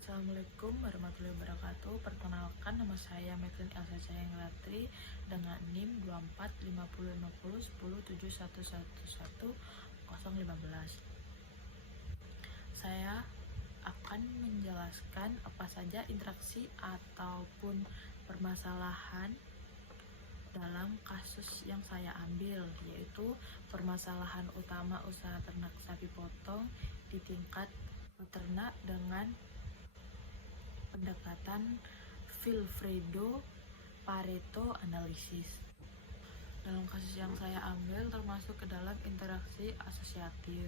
Assalamualaikum warahmatullahi wabarakatuh. Perkenalkan, nama saya Metlin Elsa Sayang Ratri dengan NIM 24505071111015. Saya akan menjelaskan apa saja interaksi ataupun permasalahan dalam kasus yang saya ambil, yaitu permasalahan utama usaha ternak sapi potong di tingkat peternak dengan pendekatan Vilfredo Pareto analisis. Dalam kasus yang saya ambil termasuk ke dalam interaksi asosiatif,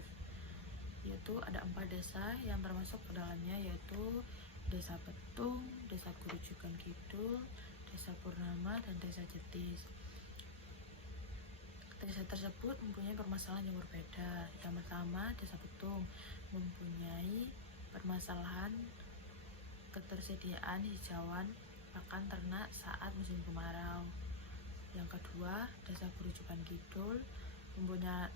yaitu ada 4 desa yang termasuk ke dalamnya, yaitu Desa Petung, Desa Kurujukan Kidul, Desa Purnama, dan Desa Jetis. Desa tersebut mempunyai permasalahan yang berbeda. Yang pertama, Desa Petung mempunyai permasalahan ketersediaan hijauan pakan ternak saat musim kemarau. Yang kedua, Desa Kurujukan Kidul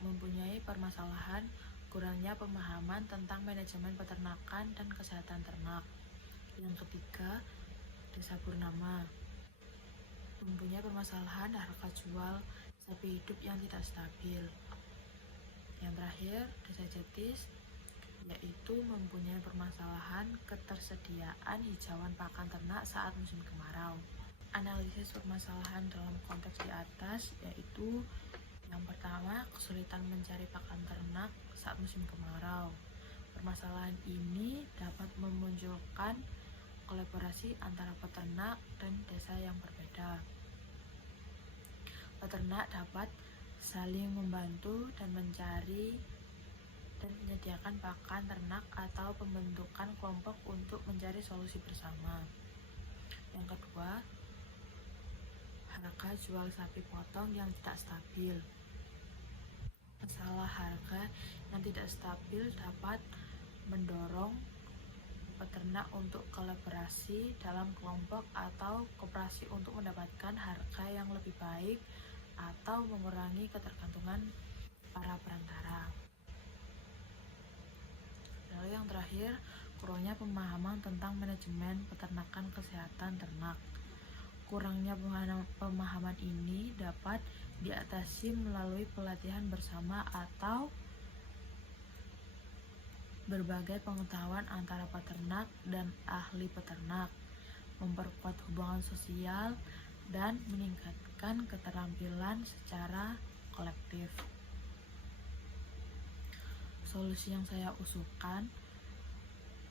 mempunyai permasalahan kurangnya pemahaman tentang manajemen peternakan dan kesehatan ternak. Yang ketiga, Desa Purnama mempunyai permasalahan harga jual sapi hidup yang tidak stabil. Yang terakhir, Desa Jetis yaitu mempunyai permasalahan ketersediaan hijauan pakan ternak saat musim kemarau. Analisis permasalahan dalam konteks di atas yaitu yang pertama, kesulitan mencari pakan ternak saat musim kemarau. Permasalahan ini dapat memunculkan kolaborasi antara peternak dan desa yang berbeda. Peternak dapat saling membantu dan mencari dan menyediakan pakan ternak atau pembentukan kelompok untuk mencari solusi bersama. Yang kedua, harga jual sapi potong yang tidak stabil. Masalah harga yang tidak stabil dapat mendorong peternak untuk kolaborasi dalam kelompok atau koperasi untuk mendapatkan harga yang lebih baik atau mengurangi ketergantungan para perantara. Lalu yang terakhir, kurangnya pemahaman tentang manajemen peternakan kesehatan ternak. Kurangnya pemahaman ini dapat diatasi melalui pelatihan bersama atau berbagai pengetahuan antara peternak dan ahli peternak, memperkuat hubungan sosial, dan meningkatkan keterampilan secara kolektif. Solusi yang saya usulkan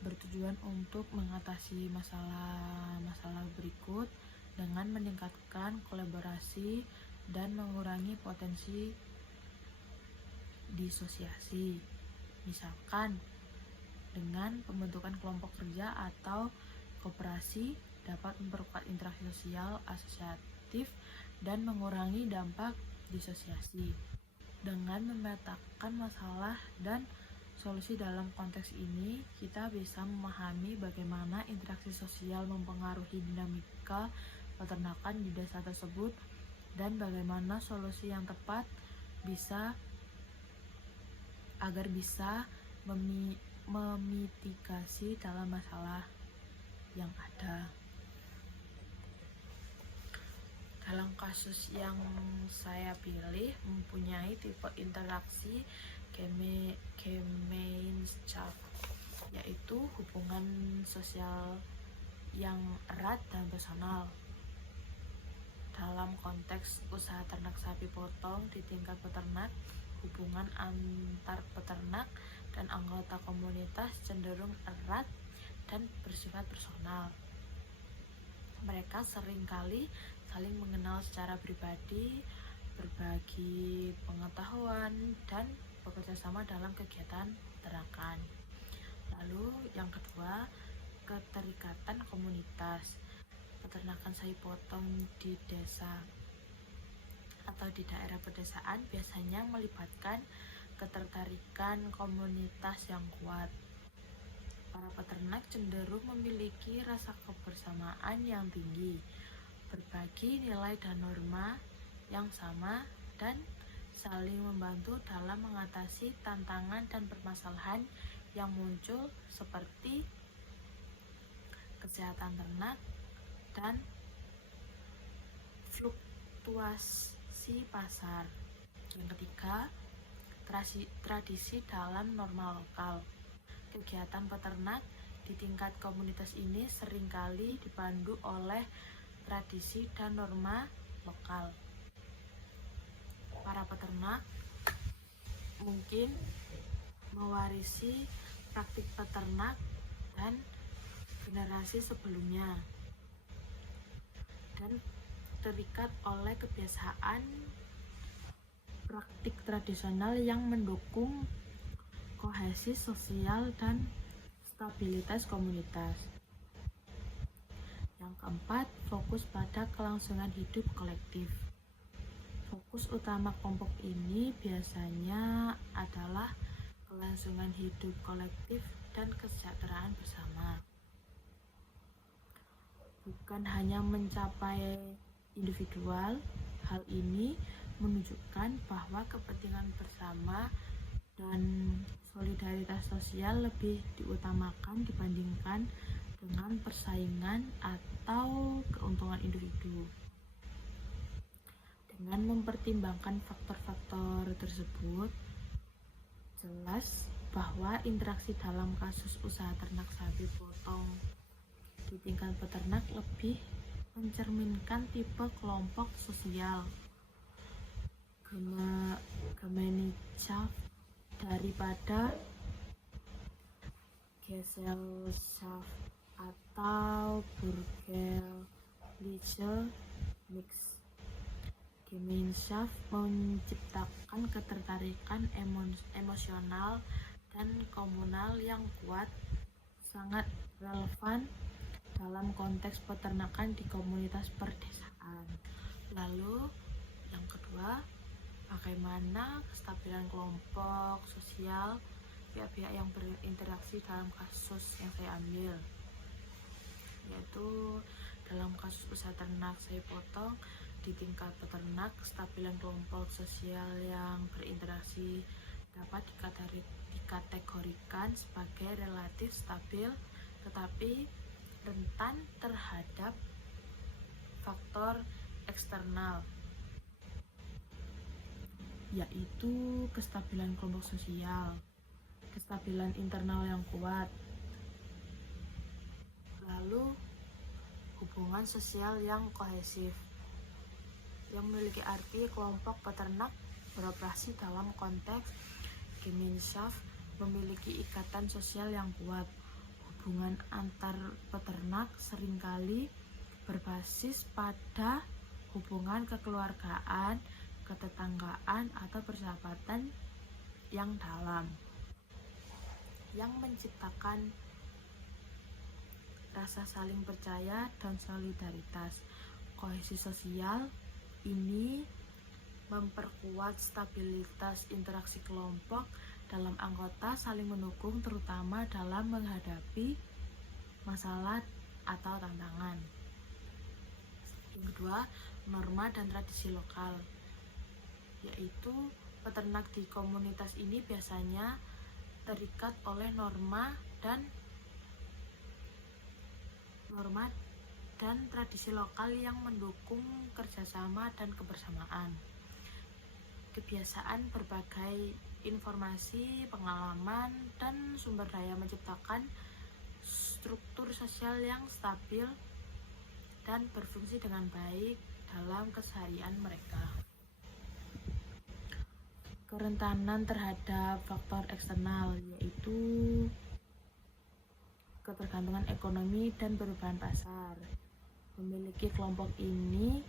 bertujuan untuk mengatasi masalah-masalah berikut dengan meningkatkan kolaborasi dan mengurangi potensi disosiasi. Misalkan dengan pembentukan kelompok kerja atau koperasi dapat memperkuat interaksi sosial asosiatif dan mengurangi dampak disosiasi. Dengan memetakan masalah dan solusi dalam konteks ini, kita bisa memahami bagaimana interaksi sosial mempengaruhi dinamika peternakan di desa tersebut dan bagaimana solusi yang tepat agar bisa memitigasi dalam masalah yang ada. Dalam kasus yang saya pilih mempunyai tipe interaksi Gemeinschaft, yaitu hubungan sosial yang erat dan personal. Dalam konteks usaha ternak sapi potong di tingkat peternak, hubungan antar peternak dan anggota komunitas cenderung erat dan bersifat personal. Mereka seringkali saling mengenal secara pribadi, berbagi pengetahuan, dan bekerja sama dalam kegiatan peternakan. Lalu yang kedua, keterikatan komunitas. Peternakan sapi potong di desa atau di daerah pedesaan biasanya melibatkan ketertarikan komunitas yang kuat. Para peternak cenderung memiliki rasa kebersamaan yang tinggi, berbagi nilai dan norma yang sama, dan saling membantu dalam mengatasi tantangan dan permasalahan yang muncul seperti kesehatan ternak, dan fluktuasi pasar. Yang ketiga, tradisi dalam norma lokal. Kegiatan peternak di tingkat komunitas ini seringkali dipandu oleh tradisi dan norma lokal. Para peternak mungkin mewarisi praktik peternak dan generasi sebelumnya dan terikat oleh kebiasaan praktik tradisional yang mendukung kohesi sosial dan stabilitas komunitas. Yang keempat, fokus pada kelangsungan hidup kolektif. Fokus utama kelompok ini biasanya adalah kelangsungan hidup kolektif dan kesejahteraan bersama. Bukan hanya mencapai individual, hal ini menunjukkan bahwa kepentingan bersama dan solidaritas sosial lebih diutamakan dibandingkan dengan persaingan atau keuntungan individu. Dengan mempertimbangkan faktor-faktor tersebut, jelas bahwa interaksi dalam kasus usaha ternak sapi potong di tingkat peternak lebih mencerminkan tipe kelompok sosial Gemeinschaft daripada Gesellschaft atau Bürgerliche Mix. Gemeinschaft menciptakan ketertarikan emosional dan komunal yang kuat, sangat relevan dalam konteks peternakan di komunitas perdesaan. Lalu yang kedua, bagaimana kestabilan kelompok sosial pihak-pihak yang berinteraksi dalam kasus yang saya ambil, yaitu dalam kasus usaha ternak sapi potong di tingkat peternak, kestabilan kelompok sosial yang berinteraksi dapat dikategorikan sebagai relatif stabil tetapi rentan terhadap faktor eksternal, yaitu kestabilan kelompok sosial, kestabilan internal yang kuat, lalu hubungan sosial yang kohesif, yang memiliki arti kelompok peternak beroperasi dalam konteks Gemeinschaft memiliki ikatan sosial yang kuat. Hubungan antar peternak seringkali berbasis pada hubungan kekeluargaan, ketetanggaan, atau persahabatan yang dalam, yang menciptakan rasa saling percaya dan solidaritas. Kohesi sosial ini memperkuat stabilitas interaksi kelompok dalam anggota saling mendukung terutama dalam menghadapi masalah atau tantangan. Yang kedua, norma dan tradisi lokal, yaitu peternak di komunitas ini biasanya terikat oleh norma dan tradisi lokal yang mendukung kerjasama dan kebersamaan. Kebiasaan berbagai informasi, pengalaman, dan sumber daya menciptakan struktur sosial yang stabil dan berfungsi dengan baik dalam keseharian mereka. Kerentanan terhadap faktor eksternal, yaitu ketergantungan ekonomi dan perubahan pasar. Memiliki kelompok ini,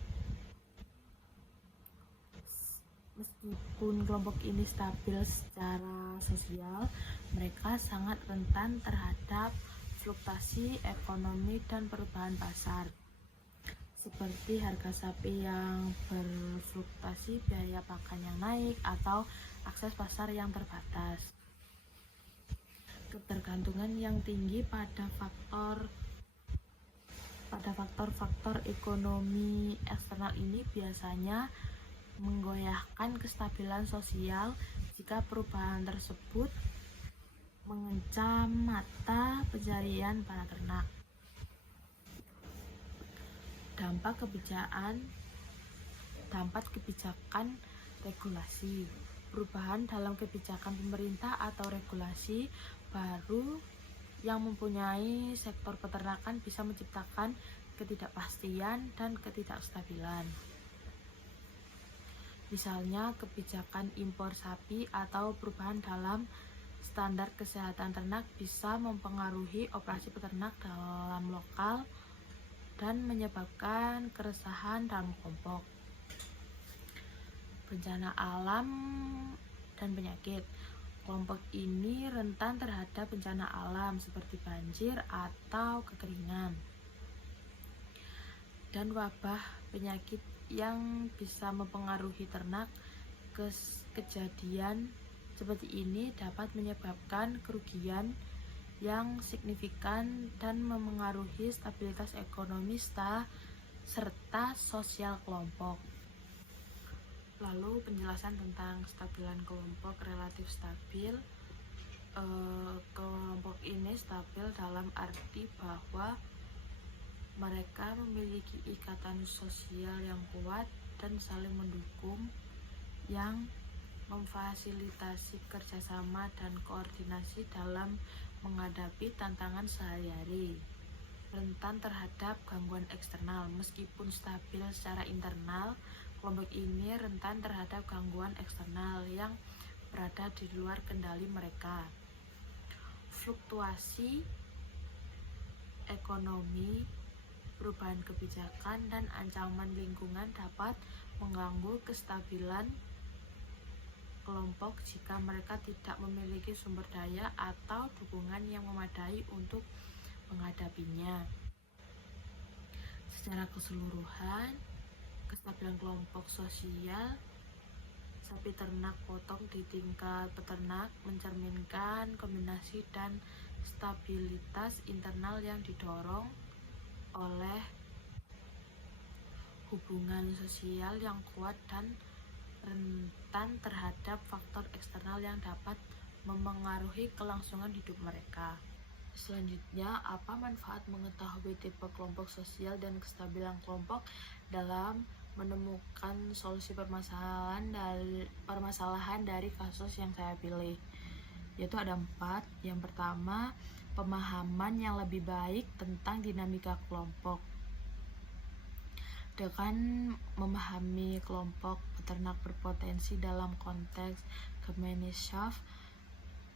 meskipun kelompok ini stabil secara sosial, mereka sangat rentan terhadap fluktuasi ekonomi dan perubahan pasar, seperti harga sapi yang berfluktuasi, biaya pakan yang naik, atau akses pasar yang terbatas. Ketergantungan yang tinggi pada faktor ekonomi eksternal ini biasanya menggoyahkan kestabilan sosial jika perubahan tersebut mengancam mata pencarian para ternak. dampak kebijakan regulasi. Perubahan dalam kebijakan pemerintah atau regulasi baru yang mempunyai sektor peternakan bisa menciptakan ketidakpastian dan ketidakstabilan. Misalnya kebijakan impor sapi atau perubahan dalam standar kesehatan ternak bisa mempengaruhi operasi peternak dalam lokal dan menyebabkan keresahan dalam kelompok. Bencana alam dan penyakit. Kelompok ini rentan terhadap bencana alam seperti banjir atau kekeringan dan wabah penyakit yang bisa mempengaruhi ternak. Kejadian seperti ini dapat menyebabkan kerugian yang signifikan dan memengaruhi stabilitas ekonomi serta sosial kelompok. Lalu penjelasan tentang kestabilan kelompok relatif stabil. Kelompok ini stabil dalam arti bahwa mereka memiliki ikatan sosial yang kuat dan saling mendukung yang memfasilitasi kerjasama dan koordinasi dalam menghadapi tantangan sehari-hari. Rentan terhadap gangguan eksternal. Meskipun stabil secara internal, kelompok ini rentan terhadap gangguan eksternal yang berada di luar kendali mereka. Fluktuasi ekonomi, perubahan kebijakan, dan ancaman lingkungan dapat mengganggu kestabilan kelompok jika mereka tidak memiliki sumber daya atau dukungan yang memadai untuk menghadapinya. Secara keseluruhan, kestabilan kelompok sosial sapi ternak potong di tingkat peternak mencerminkan kombinasi dan stabilitas internal yang didorong oleh hubungan sosial yang kuat dan rentan terhadap faktor eksternal yang dapat memengaruhi kelangsungan hidup mereka. Selanjutnya, apa manfaat mengetahui tipe kelompok sosial dan kestabilan kelompok dalam menemukan solusi permasalahan dari kasus yang saya pilih? Yaitu ada 4. Yang pertama, pemahaman yang lebih baik tentang dinamika kelompok. Dengan memahami kelompok peternak berpotensi dalam konteks Gemeinschaft,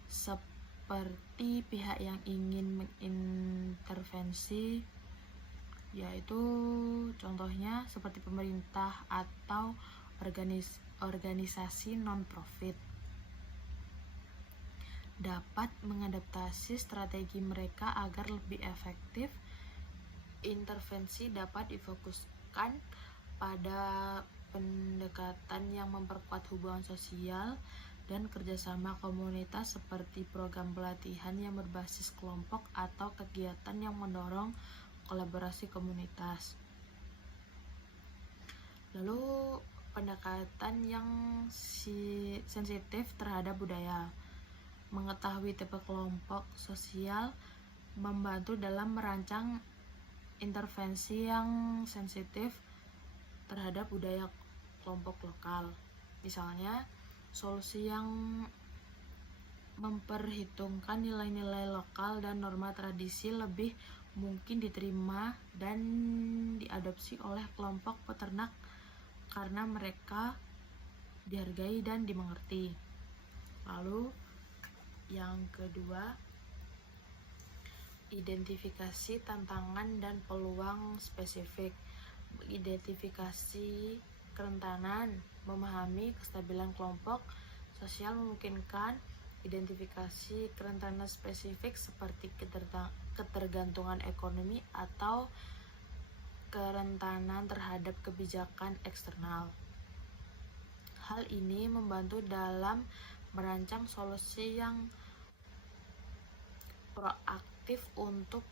seperti pihak yang ingin mengintervensi, yaitu contohnya seperti pemerintah atau organisasi non-profit, dapat mengadaptasi strategi mereka agar lebih efektif. Intervensi dapat difokuskan pada pendekatan yang memperkuat hubungan sosial dan kerjasama komunitas seperti program pelatihan yang berbasis kelompok atau kegiatan yang mendorong kolaborasi komunitas. Lalu pendekatan yang sensitif terhadap budaya. Mengetahui tipe kelompok sosial membantu dalam merancang intervensi yang sensitif terhadap budaya kelompok lokal. Misalnya, solusi yang memperhitungkan nilai-nilai lokal dan norma tradisi lebih mungkin diterima dan diadopsi oleh kelompok peternak karena mereka dihargai dan dimengerti. Lalu, yang kedua, identifikasi tantangan dan peluang spesifik. Identifikasi kerentanan. Memahami kestabilan kelompok sosial memungkinkan identifikasi kerentanan spesifik seperti ketergantungan ekonomi atau kerentanan terhadap kebijakan eksternal. Hal ini membantu dalam merancang solusi yang proaktif untuk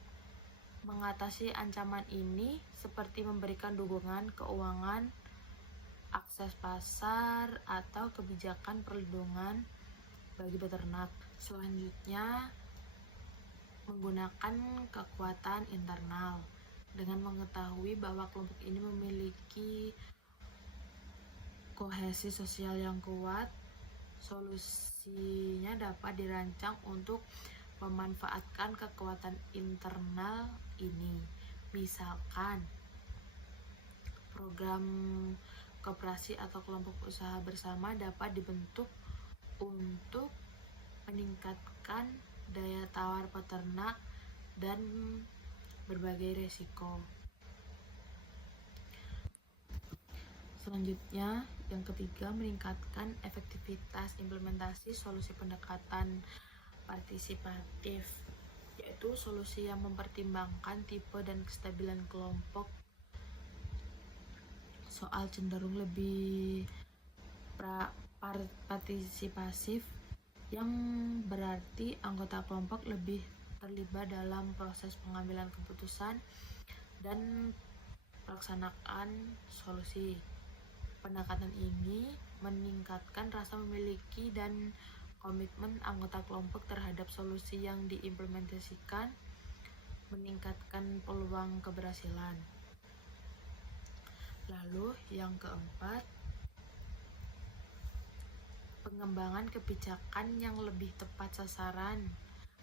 mengatasi ancaman ini, seperti memberikan dukungan keuangan, akses pasar, atau kebijakan perlindungan bagi peternak. Selanjutnya, menggunakan kekuatan internal. Dengan mengetahui bahwa kelompok ini memiliki kohesi sosial yang kuat, solusinya dapat dirancang untuk memanfaatkan kekuatan internal ini. Misalkan, program koperasi atau kelompok usaha bersama dapat dibentuk untuk meningkatkan daya tawar peternak dan berbagai resiko. Selanjutnya, yang ketiga, meningkatkan efektivitas implementasi solusi pendekatan partisipatif, yaitu solusi yang mempertimbangkan tipe dan kestabilan kelompok. Soal cenderung lebih partisipasif, yang berarti anggota kelompok lebih terlibat dalam proses pengambilan keputusan dan pelaksanaan solusi. Pendekatan ini meningkatkan rasa memiliki dan komitmen anggota kelompok terhadap solusi yang diimplementasikan, meningkatkan peluang keberhasilan. Lalu yang keempat, pengembangan kebijakan yang lebih tepat sasaran,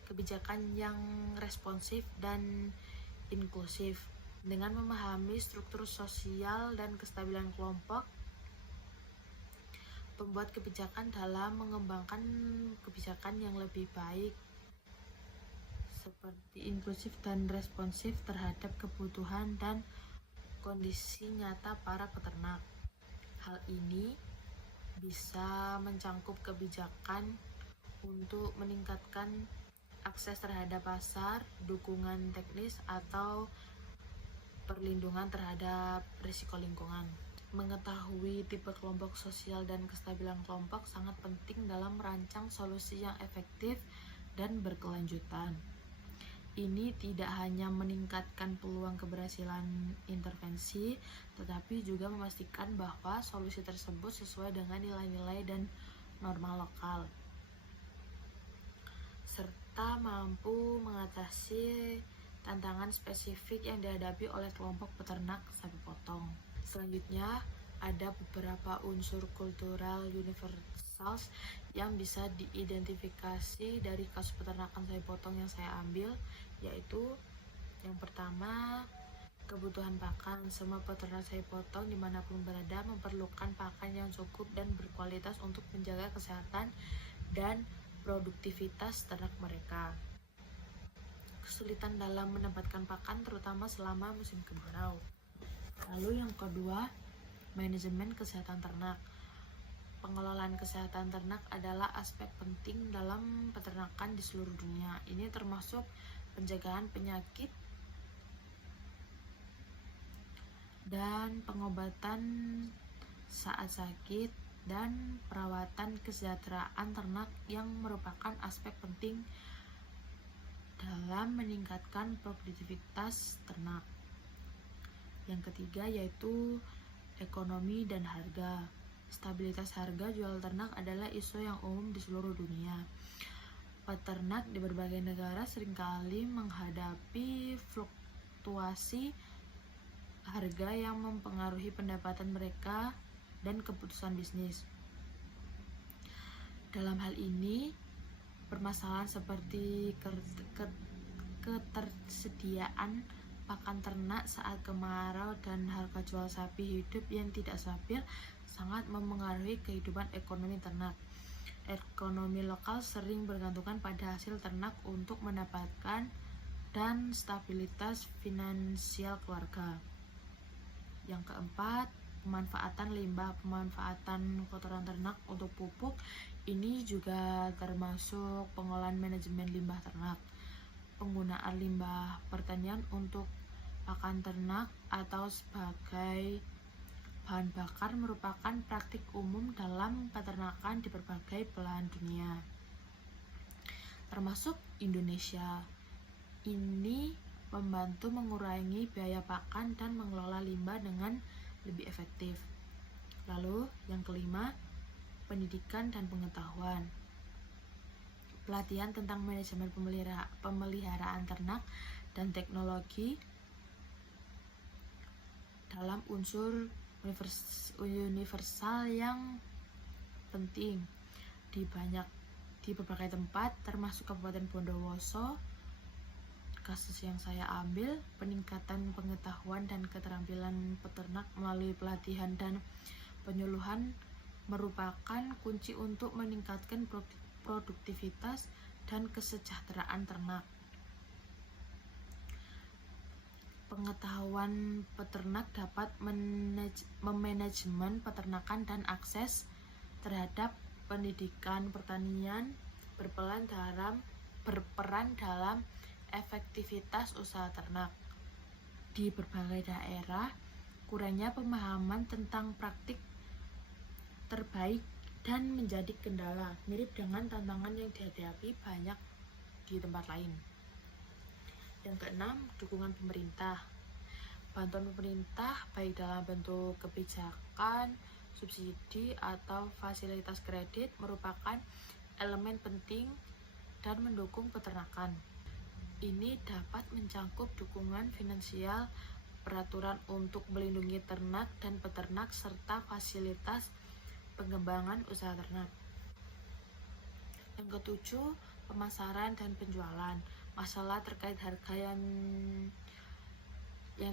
kebijakan yang responsif dan inklusif. Dengan memahami struktur sosial dan kestabilan kelompok, pembuat kebijakan dalam mengembangkan kebijakan yang lebih baik, seperti inklusif dan responsif terhadap kebutuhan dan kondisi nyata para peternak. Hal ini bisa mencangkup kebijakan untuk meningkatkan akses terhadap pasar, dukungan teknis, atau perlindungan terhadap risiko lingkungan. Mengetahui tipe kelompok sosial dan kestabilan kelompok sangat penting dalam merancang solusi yang efektif dan berkelanjutan. Ini tidak hanya meningkatkan peluang keberhasilan intervensi, tetapi juga memastikan bahwa solusi tersebut sesuai dengan nilai-nilai dan norma lokal, serta mampu mengatasi tantangan spesifik yang dihadapi oleh kelompok peternak sapi potong. Selanjutnya, ada beberapa unsur kultural universal yang bisa diidentifikasi dari kasus peternakan sapi potong yang saya ambil, yaitu yang pertama, kebutuhan pakan. Semua peternak sapi potong dimanapun berada memerlukan pakan yang cukup dan berkualitas untuk menjaga kesehatan dan produktivitas ternak mereka. Kesulitan dalam mendapatkan pakan terutama selama musim kemarau. Lalu yang kedua, manajemen kesehatan ternak. Pengelolaan kesehatan ternak adalah aspek penting dalam peternakan di seluruh dunia. Ini termasuk pencegahan penyakit dan pengobatan saat sakit dan perawatan kesejahteraan ternak yang merupakan aspek penting dalam meningkatkan produktivitas ternak. Yang ketiga yaitu ekonomi dan harga. Stabilitas harga jual ternak adalah isu yang umum di seluruh dunia. Peternak di berbagai negara seringkali menghadapi fluktuasi harga yang mempengaruhi pendapatan mereka dan keputusan bisnis. Dalam hal ini, permasalahan seperti ketersediaan pakan ternak saat kemarau dan harga jual sapi hidup yang tidak stabil sangat memengaruhi kehidupan ekonomi ternak. Ekonomi lokal sering bergantungan pada hasil ternak untuk mendapatkan dan stabilitas finansial keluarga. Yang keempat, pemanfaatan limbah. Pemanfaatan kotoran ternak untuk pupuk ini juga termasuk pengolahan manajemen limbah ternak. Penggunaan limbah pertanian untuk pakan ternak atau sebagai bahan bakar merupakan praktik umum dalam peternakan di berbagai belahan dunia, termasuk Indonesia. Ini membantu mengurangi biaya pakan dan mengelola limbah dengan lebih efektif. Lalu yang kelima, pendidikan dan pengetahuan. Pelatihan tentang manajemen pemeliharaan ternak dan teknologi dalam unsur universal yang penting di berbagai tempat, termasuk Kabupaten Bondowoso. Kasus yang saya ambil, peningkatan pengetahuan dan keterampilan peternak melalui pelatihan dan penyuluhan merupakan kunci untuk meningkatkan produktivitas dan kesejahteraan ternak. Pengetahuan peternak dapat memanajemen peternakan dan akses terhadap pendidikan pertanian berperan dalam efektivitas usaha ternak. Di berbagai daerah, kurangnya pemahaman tentang praktik terbaik dan menjadi kendala, mirip dengan tantangan yang dihadapi banyak di tempat lain. Yang keenam, dukungan pemerintah. Bantuan pemerintah baik dalam bentuk kebijakan, subsidi, atau fasilitas kredit merupakan elemen penting dan mendukung peternakan. Ini dapat mencangkup dukungan finansial, peraturan untuk melindungi ternak dan peternak, serta fasilitas pengembangan usaha ternak. Yang ketujuh, pemasaran dan penjualan. Masalah terkait harga yang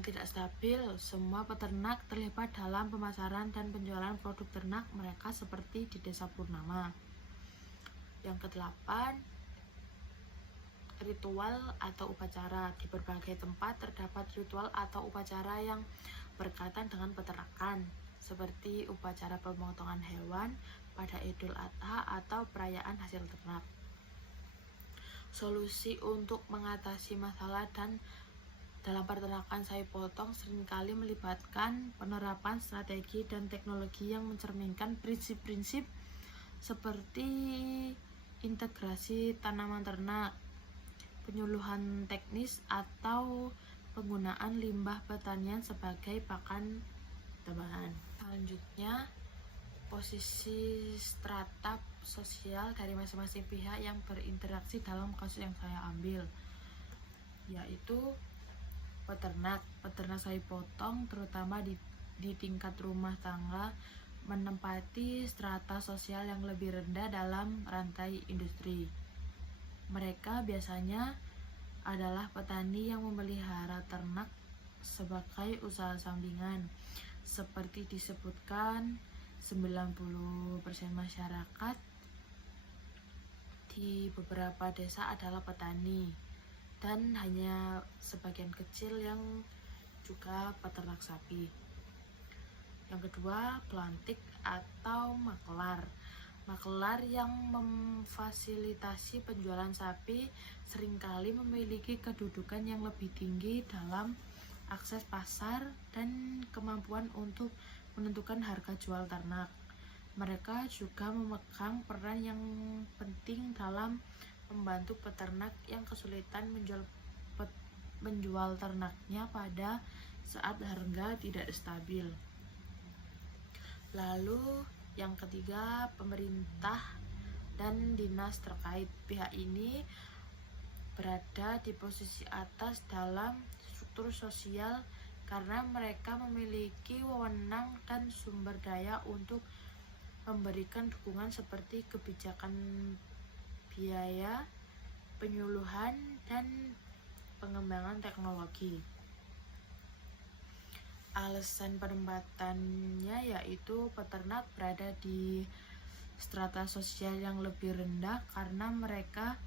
tidak stabil. Semua peternak terlibat dalam pemasaran dan penjualan produk ternak mereka seperti di Desa Purnama. Yang kedelapan, ritual atau upacara. Di berbagai tempat terdapat ritual atau upacara yang berkaitan dengan peternakan, seperti upacara pemotongan hewan pada Idul Adha atau perayaan hasil ternak. Solusi untuk mengatasi masalah dalam peternakan sapi potong seringkali melibatkan penerapan strategi dan teknologi yang mencerminkan prinsip-prinsip seperti integrasi tanaman ternak, penyuluhan teknis, atau penggunaan limbah pertanian sebagai pakan tambahan. Selanjutnya, posisi strata sosial dari masing-masing pihak yang berinteraksi dalam kasus yang saya ambil, yaitu peternak sapi potong, terutama di tingkat rumah tangga, menempati strata sosial yang lebih rendah dalam rantai industri. Mereka biasanya adalah petani yang memelihara ternak sebagai usaha sampingan. Seperti disebutkan, 90% masyarakat di beberapa desa adalah petani, dan hanya sebagian kecil yang juga peternak sapi. Yang kedua, pelantik atau makelar. Makelar yang memfasilitasi penjualan sapi seringkali memiliki kedudukan yang lebih tinggi dalam akses pasar dan kemampuan untuk menentukan harga jual ternak. Mereka juga memegang peran yang penting dalam membantu peternak yang kesulitan menjual ternaknya pada saat harga tidak stabil. Lalu yang ketiga, pemerintah dan dinas terkait. Pihak ini berada di posisi atas dalam struktur sosial karena mereka memiliki wewenang dan sumber daya untuk memberikan dukungan seperti kebijakan biaya, penyuluhan, dan pengembangan teknologi. Alasan penempatannya yaitu peternak berada di strata sosial yang lebih rendah karena mereka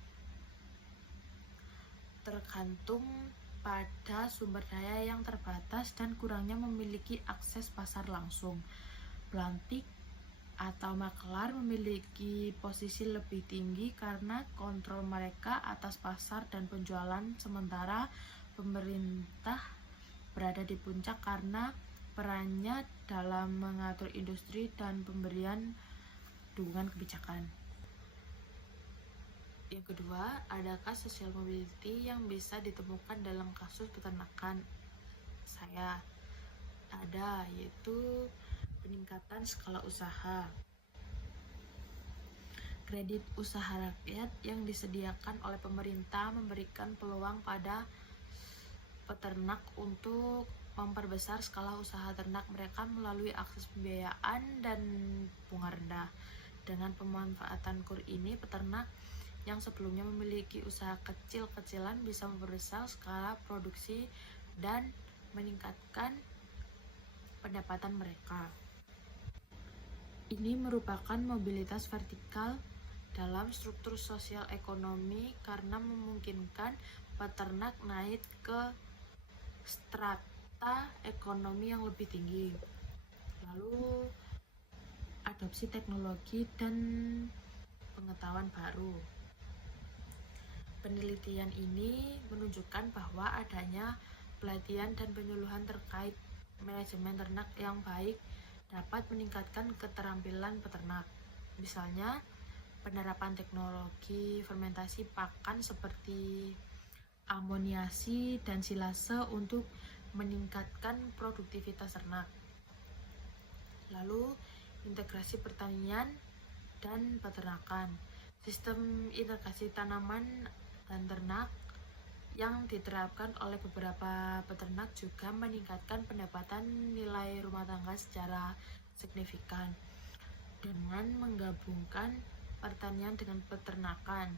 tergantung pada sumber daya yang terbatas dan kurangnya memiliki akses pasar langsung. Pelantik atau makelar memiliki posisi lebih tinggi karena kontrol mereka atas pasar dan penjualan, sementara pemerintah berada di puncak karena perannya dalam mengatur industri dan pemberian dukungan kebijakan. Yang kedua, adakah social mobility yang bisa ditemukan dalam kasus peternakan saya? Ada, yaitu peningkatan skala usaha. Kredit usaha rakyat yang disediakan oleh pemerintah memberikan peluang pada peternak untuk memperbesar skala usaha ternak mereka melalui akses pembiayaan dan bunga rendah. Dengan pemanfaatan KUR ini, peternak yang sebelumnya memiliki usaha kecil-kecilan bisa memperbesar skala produksi dan meningkatkan pendapatan mereka. Ini merupakan mobilitas vertikal dalam struktur sosial ekonomi karena memungkinkan peternak naik ke strata ekonomi yang lebih tinggi. Lalu, adopsi teknologi dan pengetahuan baru. Penelitian ini menunjukkan bahwa adanya pelatihan dan penyuluhan terkait manajemen ternak yang baik dapat meningkatkan keterampilan peternak. Misalnya, penerapan teknologi fermentasi pakan seperti amoniasi dan silase untuk meningkatkan produktivitas ternak. Lalu, integrasi pertanian dan peternakan. Sistem integrasi tanaman dan ternak yang diterapkan oleh beberapa peternak juga meningkatkan pendapatan nilai rumah tangga secara signifikan. Dengan menggabungkan pertanian dengan peternakan,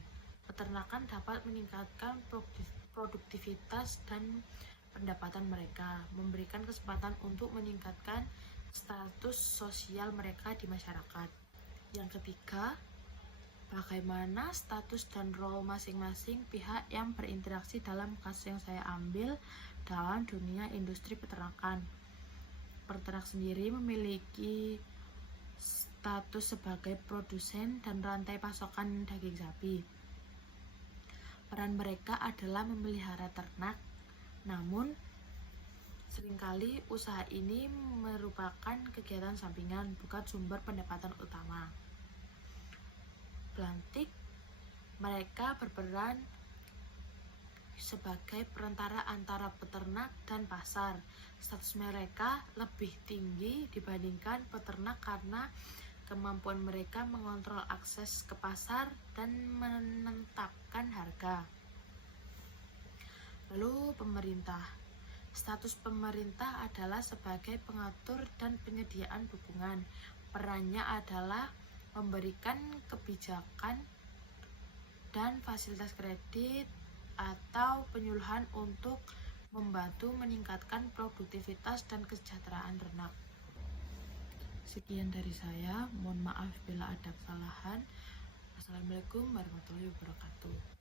peternakan dapat meningkatkan produktivitas dan pendapatan mereka, memberikan kesempatan untuk meningkatkan status sosial mereka di masyarakat. Yang ketiga, bagaimana status dan role masing-masing pihak yang berinteraksi dalam kasus yang saya ambil dalam dunia industri peternakan. Peternak sendiri memiliki status sebagai produsen dan rantai pasokan daging sapi. Peran mereka adalah memelihara ternak, namun seringkali usaha ini merupakan kegiatan sampingan, bukan sumber pendapatan utama. Pelantik, mereka berperan sebagai perantara antara peternak dan pasar. Status mereka lebih tinggi dibandingkan peternak karena kemampuan mereka mengontrol akses ke pasar dan menetapkan harga. Lalu pemerintah. Status pemerintah adalah sebagai pengatur dan penyediaan dukungan. Perannya adalah memberikan kebijakan dan fasilitas kredit atau penyuluhan untuk membantu meningkatkan produktivitas dan kesejahteraan ternak. Sekian dari saya, mohon maaf bila ada kesalahan. Assalamualaikum warahmatullahi wabarakatuh.